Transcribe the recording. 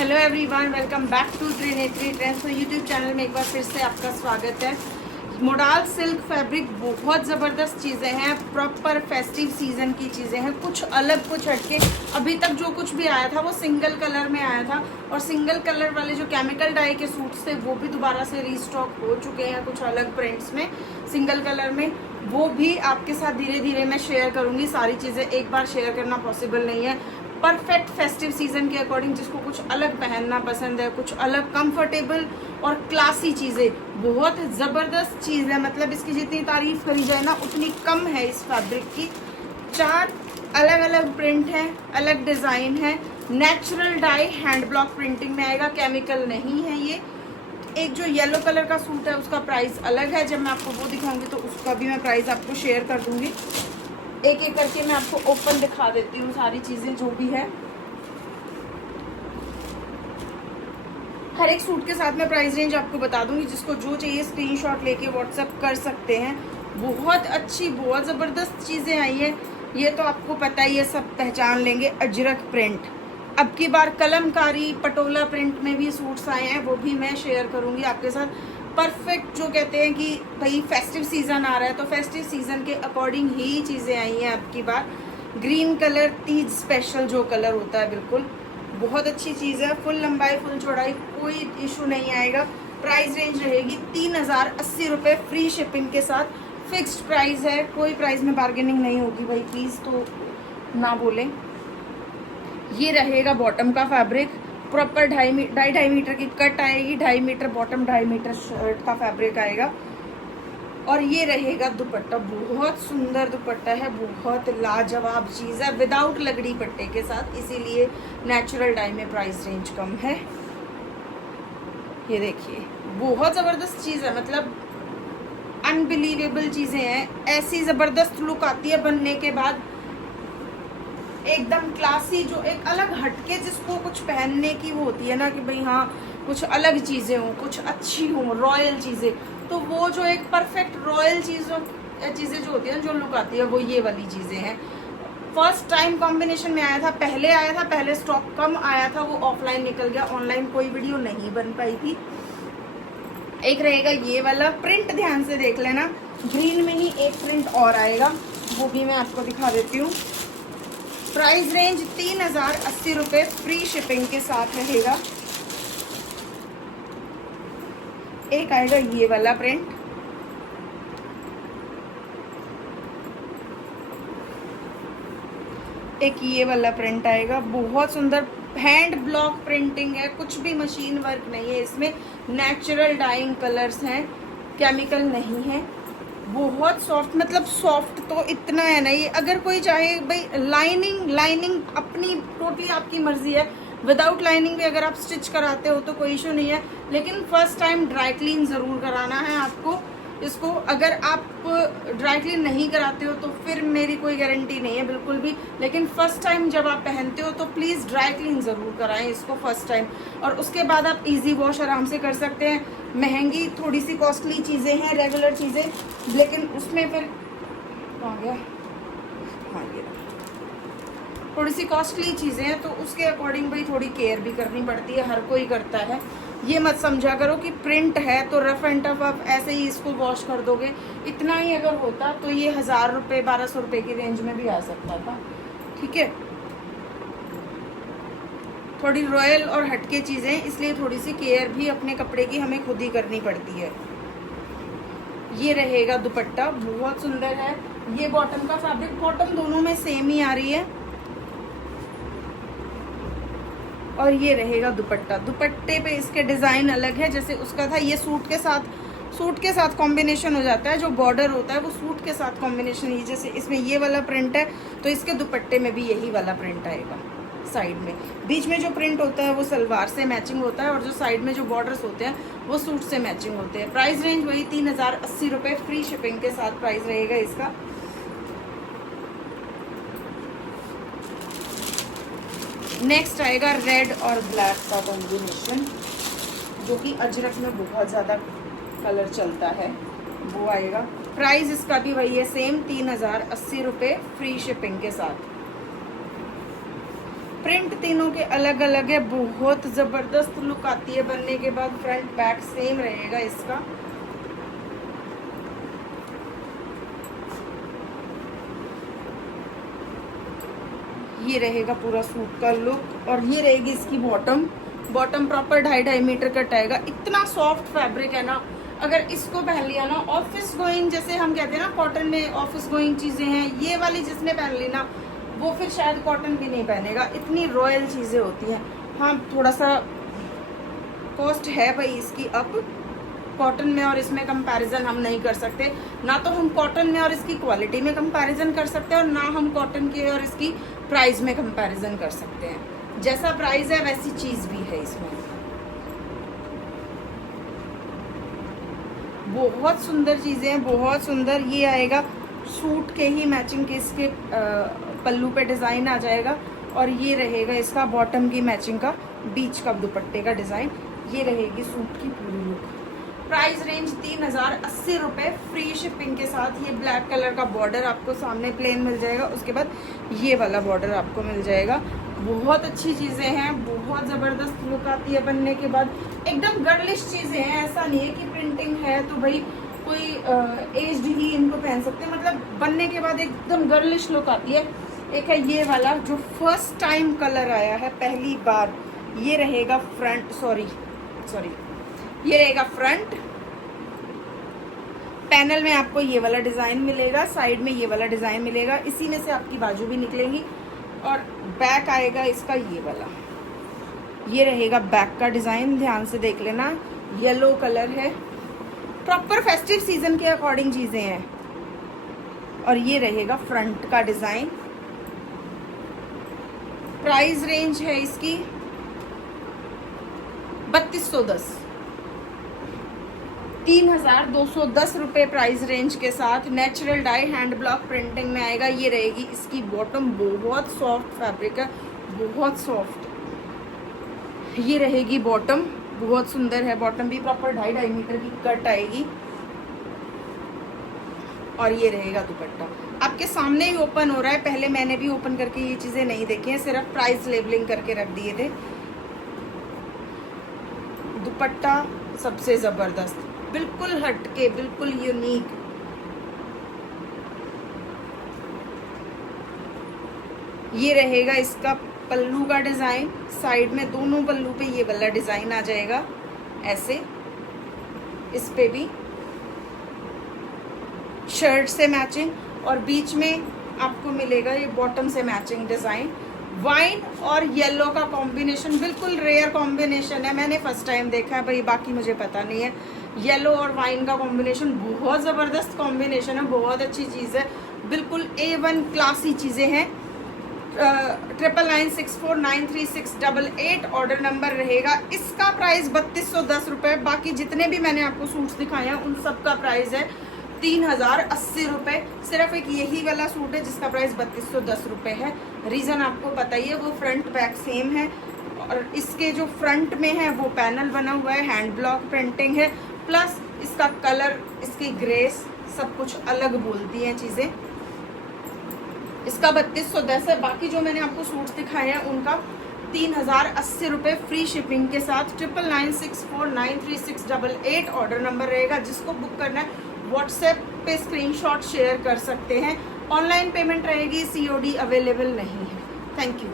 Hello everyone, welcome back to Trinetri trends. तो YouTube channel में एक बार फिर से आपका स्वागत है। मोडाल सिल्क फैब्रिक बहुत ज़बरदस्त चीज़ें हैं, प्रॉपर फेस्टिव सीजन की चीज़ें हैं, कुछ अलग कुछ हटके। अभी तक जो कुछ भी आया था वो सिंगल कलर में आया था, और सिंगल कलर वाले जो केमिकल डाई के सूट्स थे वो भी दोबारा से रीस्टॉक हो चुके हैं कुछ अलग प्रिंट्स में, सिंगल कलर में। वो भी आपके साथ धीरे धीरे मैं शेयर करूँगी। सारी चीज़ें एक बार शेयर करना पॉसिबल नहीं है। परफेक्ट फेस्टिव सीजन के अकॉर्डिंग जिसको कुछ अलग पहनना पसंद है, कुछ अलग कंफर्टेबल और क्लासी चीज़ें, बहुत ज़बरदस्त चीज़ है। मतलब इसकी जितनी तारीफ करी जाए ना उतनी कम है इस फैब्रिक की। 4 अलग अलग प्रिंट हैं, अलग डिज़ाइन है, natural die hand block printing में आएगा, केमिकल नहीं है ये। एक जो येलो कलर का सूट है उसका प्राइस अलग है, जब मैं आपको वो दिखाऊंगी तो उसका भी मैं प्राइस आपको शेयर कर दूंगी। एक एक करके मैं आपको ओपन दिखा देती हूँ सारी चीजें जो भी है। हर एक सूट के साथ मैं प्राइस रेंज आपको बता दूंगी, जिसको जो चाहिए स्क्रीनशॉट लेके व्हाट्सएप कर सकते हैं। बहुत अच्छी, बहुत ज़बरदस्त चीज़ें आई है। ये तो आपको पता ही है, सब पहचान लेंगे। अजरक प्रिंट, अब की बार कलमकारी पटोला प्रिंट में भी सूट्स आए हैं, वो भी मैं शेयर करूंगी आपके साथ। परफेक्ट, जो कहते हैं कि भाई फेस्टिव सीज़न आ रहा है तो फेस्टिव सीज़न के अकॉर्डिंग ही चीज़ें आई हैं अब की बार। ग्रीन कलर, तीज स्पेशल जो कलर होता है, बिल्कुल बहुत अच्छी चीज़ है। फुल लंबाई फुल चौड़ाई, कोई इशू नहीं आएगा। प्राइस रेंज रहेगी 3080 रुपये, फ्री शिपिंग के साथ। फिक्स्ड प्राइस है, कोई प्राइस में बार्गेनिंग नहीं होगी भाई, प्लीज़ तो ना बोलें। ये रहेगा बॉटम का फैब्रिक, प्रॉपर 2.5 मीटर की कट आएगी, 2.5 मीटर बॉटम, 2.5 मीटर शर्ट का फैब्रिक आएगा। और ये रहेगा दुपट्टा, बहुत सुंदर दुपट्टा है, बहुत लाजवाब चीज़ है, विदाउट लगड़ी पट्टे के साथ, इसीलिए नेचुरल डाई में प्राइस रेंज कम है। ये देखिए, बहुत ज़बरदस्त चीज़ है, मतलब अनबिलीवेबल चीज़ें हैं। ऐसी ज़बरदस्त लुक आती है बनने के बाद, एकदम क्लासी, जो एक अलग हटके जिसको कुछ पहनने की वो होती है ना कि भाई हाँ कुछ अलग चीज़ें हों, कुछ अच्छी हों, रॉयल चीज़ें। तो वो जो एक परफेक्ट रॉयल चीज़ें जो होती है, जो लुक आती है, वो ये वाली चीज़ें हैं। फर्स्ट टाइम कॉम्बिनेशन में आया था, पहले स्टॉक कम आया था, वो ऑफलाइन निकल गया, ऑनलाइन कोई वीडियो नहीं बन पाई थी। एक रहेगा ये वाला प्रिंट, ध्यान से देख लेना, ग्रीन में ही एक प्रिंट और आएगा, वो भी मैं आपको दिखा देती हूँ। प्राइस रेंज 3080 रुपये, फ्री शिपिंग के साथ रहेगा। एक आएगा ये वाला प्रिंट, एक ये वाला प्रिंट आएगा, बहुत सुंदर हैंड ब्लॉक प्रिंटिंग है, कुछ भी मशीन वर्क नहीं है इसमें, नेचुरल डाइंग कलर्स हैं, केमिकल नहीं है, बहुत सॉफ्ट। मतलब सॉफ्ट तो इतना है ना, ये अगर कोई चाहे भाई लाइनिंग अपनी टोटली आपकी मर्जी है, विदाउट लाइनिंग भी अगर आप स्टिच कराते हो तो कोई इशू नहीं है, लेकिन फर्स्ट टाइम ड्राई क्लीन ज़रूर कराना है आपको इसको। अगर आप ड्राई क्लीन नहीं कराते हो तो फिर मेरी कोई गारंटी नहीं है बिल्कुल भी, लेकिन फर्स्ट टाइम जब आप पहनते हो तो प्लीज़ ड्राई क्लीन ज़रूर कराएं इसको फर्स्ट टाइम, और उसके बाद आप इजी वॉश आराम से कर सकते हैं। महंगी, थोड़ी सी कॉस्टली चीज़ें हैं, रेगुलर चीज़ें, लेकिन उसमें फिर आ गया, हाँ ये थोड़ी सी कॉस्टली चीज़ें हैं, तो उसके अकॉर्डिंग भाई थोड़ी केयर भी करनी पड़ती है, हर कोई करता है। ये मत समझा करो कि प्रिंट है तो रफ एंड टफ आप ऐसे ही इसको वॉश कर दोगे। इतना ही अगर होता तो ये 1000 रुपये 1200 रुपये की रेंज में भी आ सकता था, ठीक है। थोड़ी रॉयल और हटके चीज़ें, इसलिए थोड़ी सी केयर भी अपने कपड़े की हमें खुद ही करनी पड़ती है। ये रहेगा दुपट्टा, बहुत सुंदर है। ये बॉटम का फैब्रिक, बॉटम दोनों में सेम ही आ रही है, और ये रहेगा दुपट्टा। दुपट्टे पे इसके डिज़ाइन अलग है, जैसे उसका था, ये सूट के साथ कॉम्बिनेशन हो जाता है, जो बॉर्डर होता है वो सूट के साथ कॉम्बिनेशन। ये जैसे इसमें ये वाला प्रिंट है तो इसके दुपट्टे में भी यही वाला प्रिंट आएगा। साइड में, बीच में जो प्रिंट होता है वो सलवार से मैचिंग होता है, और जो साइड में जो बॉर्डर्स होते हैं वो सूट से मैचिंग होते हैं। प्राइस रेंज वही 3080 रुपये, फ्री शिपिंग के साथ प्राइस रहेगा इसका। नेक्स्ट आएगा रेड और ब्लैक का कॉम्बिनेशन, जो कि अजरक में बहुत ज़्यादा कलर चलता है, वो आएगा। प्राइस इसका भी वही है, सेम 3080 रुपये, फ्री शिपिंग के साथ। प्रिंट तीनों के अलग अलग है, बहुत ज़बरदस्त लुक आती है बनने के बाद। फ्रंट बैक सेम रहेगा इसका। ये रहेगा पूरा सूट का लुक और ये रहेगी इसकी bottom. Bottom proper 2.5 metre cut आएगा। इतना सॉफ्ट फैब्रिक है ना, अगर इसको पहन लिया ना ऑफिस गोइंग, जैसे हम कहते हैं ना कॉटन में ऑफिस गोइंग चीज़ें हैं, ये वाली जिसने पहन ली ना वो फिर शायद कॉटन भी नहीं पहनेगा। इतनी रॉयल चीज़ें होती हैं। हाँ थोड़ा सा कॉस्ट है भाई इसकी अप, कॉटन में और इसमें कंपैरिजन हम नहीं कर सकते। ना तो हम कॉटन में और इसकी क्वालिटी में कंपैरिजन कर सकते हैं और ना हम कॉटन के और इसकी प्राइस में कंपैरिजन कर सकते हैं। जैसा प्राइस है वैसी चीज़ भी है इसमें। बहुत सुंदर चीज़ें हैं, बहुत सुंदर। ये आएगा सूट के ही मैचिंग के, इसके पल्लू पे डिज़ाइन आ जाएगा और ये रहेगा इसका बॉटम की मैचिंग का बीच का दुपट्टे का डिज़ाइन। ये रहेगी सूट की पूरी लुक। प्राइस रेंज 3080 रुपये फ्री शिपिंग के साथ। ये ब्लैक कलर का बॉर्डर आपको सामने प्लेन मिल जाएगा, उसके बाद ये वाला बॉर्डर आपको मिल जाएगा। बहुत अच्छी चीज़ें हैं, बहुत ज़बरदस्त लुक आती है बनने के बाद। एकदम गर्लिश चीज़ें हैं, ऐसा नहीं है कि प्रिंटिंग है तो भाई कोई एज्ड ही इनको पहन सकते हैं। मतलब बनने के बाद एकदम गर्लिश लुक आती है। एक है ये वाला जो फर्स्ट टाइम कलर आया है पहली बार। ये रहेगा फ्रंट, सॉरी ये रहेगा फ्रंट पैनल में। आपको ये वाला डिज़ाइन मिलेगा, साइड में ये वाला डिज़ाइन मिलेगा, इसी में से आपकी बाजू भी निकलेंगी। और बैक आएगा इसका ये वाला। ये रहेगा बैक का डिज़ाइन, ध्यान से देख लेना। येलो कलर है, प्रॉपर फेस्टिव सीजन के अकॉर्डिंग चीज़ें हैं। और ये रहेगा फ्रंट का डिज़ाइन। प्राइस रेंज है इसकी 3210, 3210 रुपये प्राइस रेंज के साथ। Natural die hand block printing में आएगा। ये रहेगी इसकी बॉटम, बहुत सॉफ्ट फैब्रिक है, बहुत सॉफ्ट। ये रहेगी बॉटम, बहुत सुंदर है। बॉटम भी प्रॉपर 2.5 मीटर की कट आएगी। और ये रहेगा दुपट्टा। आपके सामने ही ओपन हो रहा है, पहले मैंने भी ओपन करके ये चीज़ें नहीं देखी हैं, सिर्फ प्राइस लेबलिंग करके रख दिए थे। दुपट्टा सबसे ज़बरदस्त, बिल्कुल हटके, बिल्कुल यूनिक। ये रहेगा इसका पल्लू का डिज़ाइन। साइड में दोनों पल्लू पे ये वाला डिज़ाइन आ जाएगा ऐसे। इस पे भी शर्ट से मैचिंग और बीच में आपको मिलेगा ये बॉटम से मैचिंग डिज़ाइन। वाइन और येलो का कॉम्बिनेशन बिल्कुल रेयर कॉम्बिनेशन है, मैंने फर्स्ट टाइम देखा है भाई, बाकी मुझे पता नहीं है। येलो और वाइन का कॉम्बिनेशन बहुत ज़बरदस्त कॉम्बिनेशन है, बहुत अच्छी चीज़ है, बिल्कुल A1 क्लासी चीज़ें हैं। 9996493688 ऑर्डर नंबर रहेगा। इसका प्राइस 3210 रुपये। बाकी जितने भी मैंने आपको सूट्स दिखाए हैं उन सब का प्राइस है 3080 रुपये। सिर्फ एक यही वाला सूट है जिसका प्राइस 3210 रुपये है। रीज़न आपको पता ही है, वो फ्रंट बैक सेम है और इसके जो फ्रंट में है वो पैनल बना हुआ है, हैंड ब्लॉक प्रिंटिंग है, प्लस इसका कलर, इसकी ग्रेस सब कुछ अलग बोलती हैं चीज़ें। इसका 3210 है। बाकी जो मैंने आपको सूट्स दिखाए हैं उनका 3080 रुपये फ्री शिपिंग के साथ। 9996493688 ऑर्डर नंबर रहेगा। जिसको बुक करना है व्हाट्सएप पे स्क्रीनशॉट शेयर कर सकते हैं। ऑनलाइन पेमेंट रहेगी, COD अवेलेबल नहीं है। Thank you.